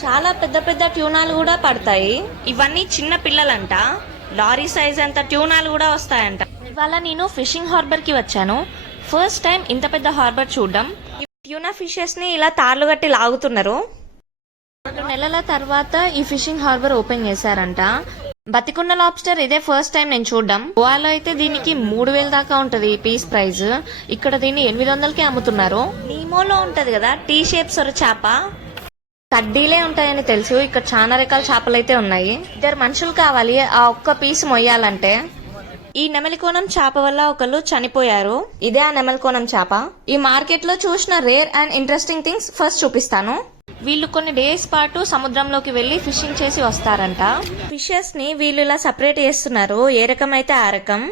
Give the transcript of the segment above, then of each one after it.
చాలా పెద్ద పెద్ద ట్యూనాలు కూడా పడతాయి. ఇవన్నీ చిన్న పిల్లలంట. లారీ సైజ్ అంత ట్యూనాలు కూడా వస్తాయంట. ఇవాళ నేను ఫిషింగ్ హార్బర్ కి వచ్చాను. ఫస్ట్ టైం ఇంత పెద్ద హార్బర్ చూడడం. ట్యూనా ఫిషెస్ ని ఇలా తాళ్లు కట్టి లాగుతున్నారు. 2 నెలల తర్వాత ఈ ఫిషింగ్ హార్బర్ ఓపెన్ చేశారంట. బతికున్న లాబ్స్టర్ ఇదే ఫస్ట్ టైం నేను చూడడం. గోవాలో అయితే దీనికి 3000 దాకా ఉంటది పీస్ ప్రైస్. ఇక్కడ దీన్ని 800కే అమ్ముతున్నారు. నీమోలో ఉంటది కదా టీ షేప్ సొర చేప, కడ్డీలే ఉంటాయని తెలుసు. ఇక్కడ చాలా రకాల చేపలు అయితే ఉన్నాయి. 2 మనుషులు కావాలి ఆ ఒక్క పీస్ మొయ్యాలంటే. ఈ నెమలికోణం చేప వల్ల ఒకళ్ళు చనిపోయారు. ఇదే ఆ నెమలికోణం చేప. ఈ మార్కెట్ లో చూసిన rare and interesting things first చూపిస్తాను. వీళ్ళు కొన్ని డేస్ పాటు సముద్రంలోకి వెళ్లి ఫిషింగ్ చేసి వస్తారంట. ఫిషెస్ ని వీళ్ళు ఇలా సపరేట్ చేస్తున్నారు. ఏ రకం అయితే ఆ రకం.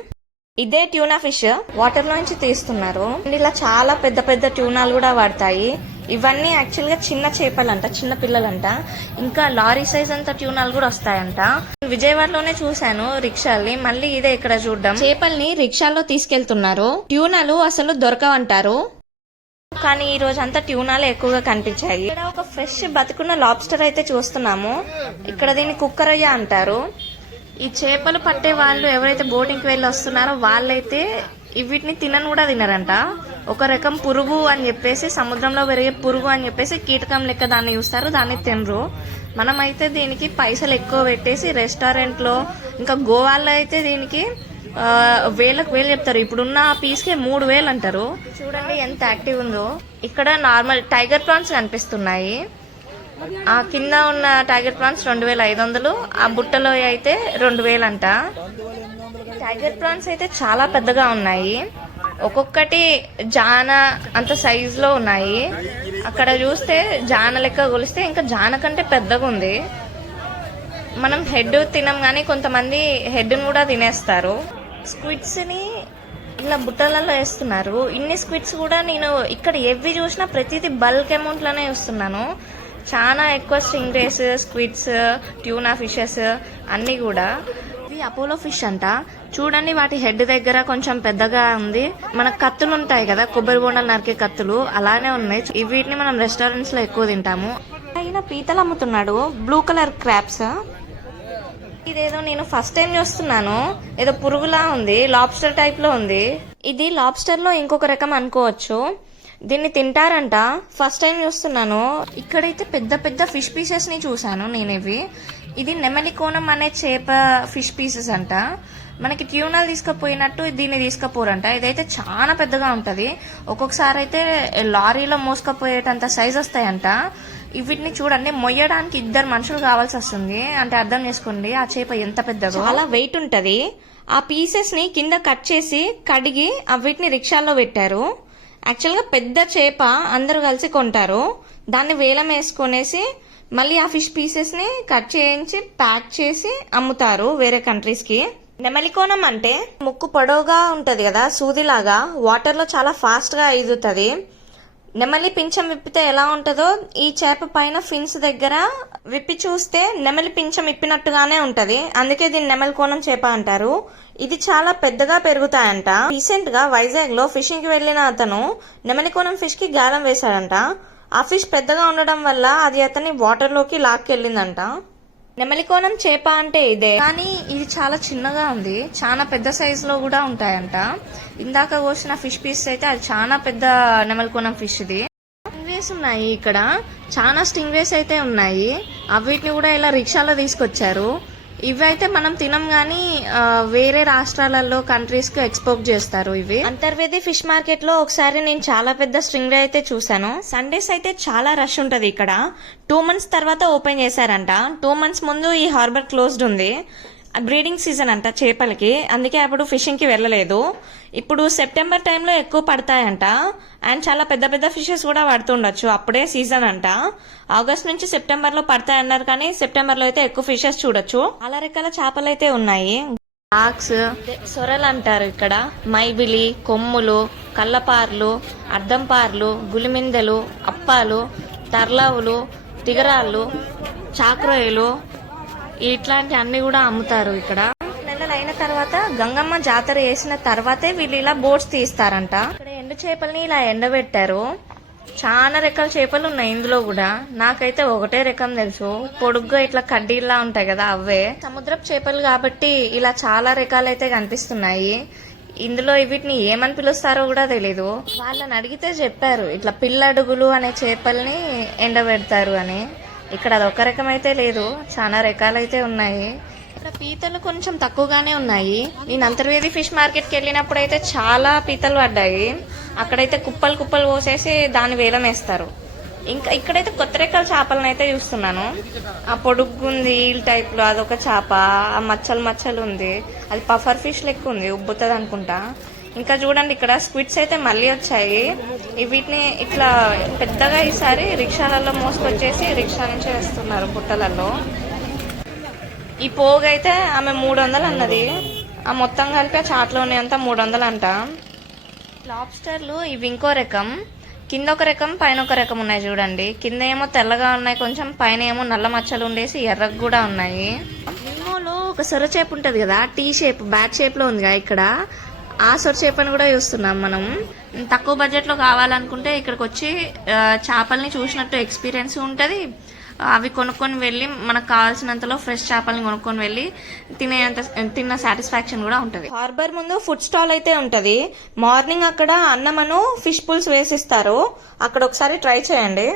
ఇదే ట్యూనా ఫిష్ వాటర్ లో నుంచి తీస్తున్నారు. ఇలా చాలా పెద్ద పెద్ద ట్యూనాలు కూడా వాడతాయి. ఇవన్నీ యాక్చువల్ గా చిన్న చేపలంట, చిన్న పిల్లలంట. ఇంకా లారీ సైజ్ అంత ట్యూనాలు కూడా వస్తాయంట. విజయవాడలోనే చూశాను రిక్షాల్ని. మళ్ళీ ఇదే ఇక్కడ చూడడం. చేపల్ని రిక్షాల్లో తీసుకెళ్తున్నారు. ట్యూనాలు అసలు దొరకవంటారు, కానీ ఈ రోజు అంతా ట్యూనాలు ఎక్కువగా కనిపించాయి. ఇక్కడ ఒక ఫ్రెష్ బతుకున్న లాబ్స్టర్ అయితే చూస్తున్నాము. ఇక్కడ దీన్ని కుక్కరయ్య అంటారు. ఈ చేపలు పట్టే వాళ్ళు ఎవరైతే బోటింగ్ కి వెళ్ళి వస్తున్నారో వాళ్ళైతే వీటిని తినను కూడా తినరంట. ఒక రకం పురుగు అని చెప్పేసి, సముద్రంలో పెరిగే పురుగు అని చెప్పేసి కీటకం లెక్క దాన్ని చూస్తారు, దాన్ని తినరు. మనమైతే దీనికి పైసలు ఎక్కువ పెట్టేసి రెస్టారెంట్ లో, ఇంకా గోవాలో అయితే దీనికి వేలకు వేలు చెప్తారు. ఇప్పుడున్న పీస్ కి 3000 అంటారు. చూడండి ఎంత యాక్టివ్ ఉందో. ఇక్కడ నార్మల్ టైగర్ ప్రాన్స్ కనిపిస్తున్నాయి. ఆ కింద ఉన్న టైగర్ ప్రాన్స్ 2500, ఆ బుట్టలో అయితే 2000 అంట. టైగర్ ప్రాన్స్ అయితే చాలా పెద్దగా ఉన్నాయి. ఒక్కొక్కటి జాన అంత సైజ్ లో ఉన్నాయి. అక్కడ చూస్తే జాన లెక్క కొలిస్తే ఇంకా జాన కంటే పెద్దగా ఉంది. మనం హెడ్ తినం గానీ కొంతమంది హెడ్ ను కూడా తినేస్తారు. స్క్విడ్స్ ని ఇలా బుట్టలలో వేస్తున్నారు. ఇన్ని స్క్విడ్స్ కూడా నేను ఇక్కడ ఎవ్వి చూసినా ప్రతిదీ బల్క్ అమౌంట్ లోనే చూస్తున్నాను. చాలా ఎక్కువ sting rays, squids, tuna fishes అన్ని కూడా. ఇవి అపోలో ఫిష్ అంట. చూడండి వాటి హెడ్ దగ్గర కొంచెం పెద్దగా ఉంది. మన కత్తులు ఉంటాయి కదా, కొబ్బరి బొండాలు నరికే కత్తులు, అలానే ఉన్నాయి. వీటిని మనం రెస్టారెంట్స్ లో ఎక్కువ తింటాము. అయినా పీతలు అమ్ముతున్నాడు, బ్లూ కలర్ క్రాబ్స్. ఇదేదో నేను ఫస్ట్ టైం చూస్తున్నాను. ఏదో పురుగులా ఉంది, లాబ్స్టర్ టైప్ లో ఉంది. ఇది లాబ్స్టర్ లో ఇంకొక రకం అనుకోవచ్చు. దీన్ని తింటారంట. ఫస్ట్ టైం చూస్తున్నాను. ఇక్కడైతే పెద్ద పెద్ద ఫిష్ పీసెస్ ని చూసాను నేను. ఇది నెమలికోణం అనే చేప ఫిష్ పీసెస్ అంట. మనకి ట్యూనాలు తీసుకుపోయినట్టు దీన్ని తీసుకుపోరంట. ఇదైతే చాలా పెద్దగా ఉంటది. ఒక్కొక్కసారి అయితే లారీలో మోసుకపోయేటంత సైజ్ వస్తాయంట. వీటిని చూడండి, మొయ్యడానికి 2 మనుషులు కావాల్సి వస్తుంది. అంటే అర్థం చేసుకోండి ఆ చేప ఎంత పెద్దదో. చాలా వెయిట్ ఉంటది. ఆ పీసెస్ ని కింద కట్ చేసి కడిగి వీటిని రిక్షాల్లో పెట్టారు. యాక్చువల్ గా పెద్ద చేప అందరూ కలిసి కొంటారు. దాన్ని వేలం వేసుకునేసి మళ్ళీ ఆ ఫిష్ పీసెస్ ని కట్ చేయించి ప్యాక్ చేసి అమ్ముతారు వేరే కంట్రీస్ కి. నెమలికోణం అంటే ముక్కు పొడవుగా ఉంటది కదా, సూదిలాగా. వాటర్ లో చాలా ఫాస్ట్ గా ఈదుతుంది. నెమలి పింఛం విప్పితే ఎలా ఉంటదో ఈ చేప పైన ఫిన్స్ దగ్గర విప్పి చూస్తే నెమలి పింఛం విప్పినట్టుగానే ఉంటది. అందుకే దీన్ని నెమలికోణం చేప అంటారు. ఇది చాలా పెద్దగా పెరుగుతాయంట. రీసెంట్ గా వైజాగ్ లో ఫిషింగ్ కి వెళ్లిన అతను నెమలికోణం ఫిష్ కి గాలం వేశాడంట. ఆ ఫిష్ పెద్దగా ఉండడం వల్ల అది అతన్ని వాటర్ లోకి లాక్కెళ్ళిందంట. నెమలికోణం చేప అంటే ఇదే, కానీ ఇది చాలా చిన్నగా ఉంది. చాలా పెద్ద సైజ్ లో కూడా ఉంటాయంట. ఇందాక కోసిన ఫిష్ పీస్ అయితే అది చాలా పెద్ద నెమలికోణం ఫిష్. ఇది స్టింగ్ రేస్ ఉన్నాయి. ఇక్కడ చాలా స్టింగ్ రేస్ అయితే ఉన్నాయి. వీటిని కూడా ఇలా రిక్షాలో తీసుకొచ్చారు. ఇవి అయితే మనం తినం గానీ వేరే రాష్ట్రాలలో కంట్రీస్ కు ఎక్స్పోర్ట్ చేస్తారు. ఇవి అంతర్వేది ఫిష్ మార్కెట్ లో ఒకసారి నేను చాలా పెద్ద స్ట్రింగ్ రే అయితే చూసాను. సండేస్ అయితే చాలా రష్ ఉంటది ఇక్కడ. 2 months తర్వాత ఓపెన్ చేశారంట. 2 months ముందు ఈ హార్బర్ క్లోజ్డ్ ఉంది. బ్రీడింగ్ సీజన్ అంట చేపలకి, అందుకే అప్పుడు ఫిషింగ్ కి వెళ్ళలేదు. ఇప్పుడు సెప్టెంబర్ టైంలో ఎక్కువ పడతాయంట. అండ్ చాలా పెద్ద పెద్ద ఫిషెస్ కూడా పడుతుండొచ్చు. అప్పుడే సీజన్ అంట. ఆగస్ట్ నుంచి సెప్టెంబర్ లో పడతాయన్నారు, కానీ సెప్టెంబర్ లో అయితే ఎక్కువ ఫిషెస్ చూడొచ్చు. చాలా రకాల చేపలు అయితే ఉన్నాయి. డాక్స్, సొరలు అంటారు ఇక్కడ. మైబిలి, కొమ్ములు, కల్లపార్లు, అద్దంపార్లు, గులిమిందెలు, అప్పాలు, తర్లావులు, తిగరాళ్ళు, చాక్రోయలు, ఇట్లాంటి అన్ని కూడా అమ్ముతారు ఇక్కడ. నెలలు అయిన తర్వాత గంగమ్మ జాతర వేసిన తర్వాతే వీళ్ళు ఇలా బోట్స్ తీస్తారంట. ఇక్కడ ఎండు చేపల్ని ఇలా ఎండబెట్టారు. చాలా రకాల చేపలు ఉన్నాయి ఇందులో కూడా. నాకైతే ఒకటే రకం తెలుసు, పొడుగ్గా ఇట్లా కడ్డీల్లా ఉంటాయి కదా అవే. సముద్రపు చేపలు కాబట్టి ఇలా చాలా రకాలైతే కనిపిస్తున్నాయి. ఇందులో వీటిని ఏమని పిలుస్తారో కూడా తెలీదు. వాళ్ళని అడిగితే చెప్పారు ఇట్లా పిల్లడుగులు అనే చేపల్ని ఎండబెడతారు అని. ఇక్కడ అదొక రకం అయితే లేదు, చాలా రకాలైతే ఉన్నాయి. ఇక్కడ పీతలు కొంచెం తక్కువగానే ఉన్నాయి. నేను అంతర్వేది ఫిష్ మార్కెట్కి వెళ్ళినప్పుడు అయితే చాలా పీతలు పడ్డాయి. అక్కడైతే కుప్పలు కుప్పలు పోసేసి దాన్ని వేలం వేస్తారు. ఇంకా ఇక్కడైతే కొత్త రకాల చేపలను అయితే చూస్తున్నాను. ఆ పొడుగ్గుంది ఈల్ టైప్ లో అదొక చేప, ఆ మచ్చలు మచ్చలు ఉంది, అది పఫర్ ఫిష్ లెక్క ఉంది, ఉబ్బుతుంది అనుకుంటా. ఇంకా చూడండి ఇక్కడ స్క్విడ్స్ అయితే మళ్ళీ వచ్చాయి. వీటిని ఇట్లా పెద్దగా ఈసారి రిక్షాలలో మోసుకొచ్చేసి రిక్షా నుంచి వేస్తున్నారు బుట్టలలో. ఈ పోగు అయితే ఆమె 300 అన్నది. ఆ మొత్తం కలిపి ఆ చాట్లోనే అంతా 300 అంట. లాబ్స్టర్లు ఇవి ఇంకో రకం, కింద ఒక రకం పైన ఒక రకం ఉన్నాయి చూడండి. కింద ఏమో తెల్లగా ఉన్నాయి కొంచెం, పైన ఏమో నల్ల మచ్చలు ఉండేసి ఎర్రగా కూడా ఉన్నాయి. నిమోలో ఒక సొర చేప ఉంటది కదా, టీ షేప్ బ్యాట్ షేప్ లో ఉందిగా, ఇక్కడ ఆ సొర చేపని కూడా చూస్తున్నాం మనం. తక్కువ బడ్జెట్ లో కావాలనుకుంటే ఇక్కడికి వచ్చి చేపల్ని చూసినట్టు ఎక్స్పీరియన్స్ ఉంటది. అవి కొనుక్కొని వెళ్ళి మనకు కావాల్సినంతలో ఫ్రెష్ చేపల్ని కొనుక్కొని వెళ్ళి తిన్న సాటిస్ఫాక్షన్ కూడా ఉంటది. హార్బర్ ముందు ఫుడ్ స్టాల్ అయితే ఉంటది. మార్నింగ్ అక్కడ అన్నమను ఫిష్ పుల్స్ వేసిస్తారు. అక్కడ ఒకసారి ట్రై చేయండి.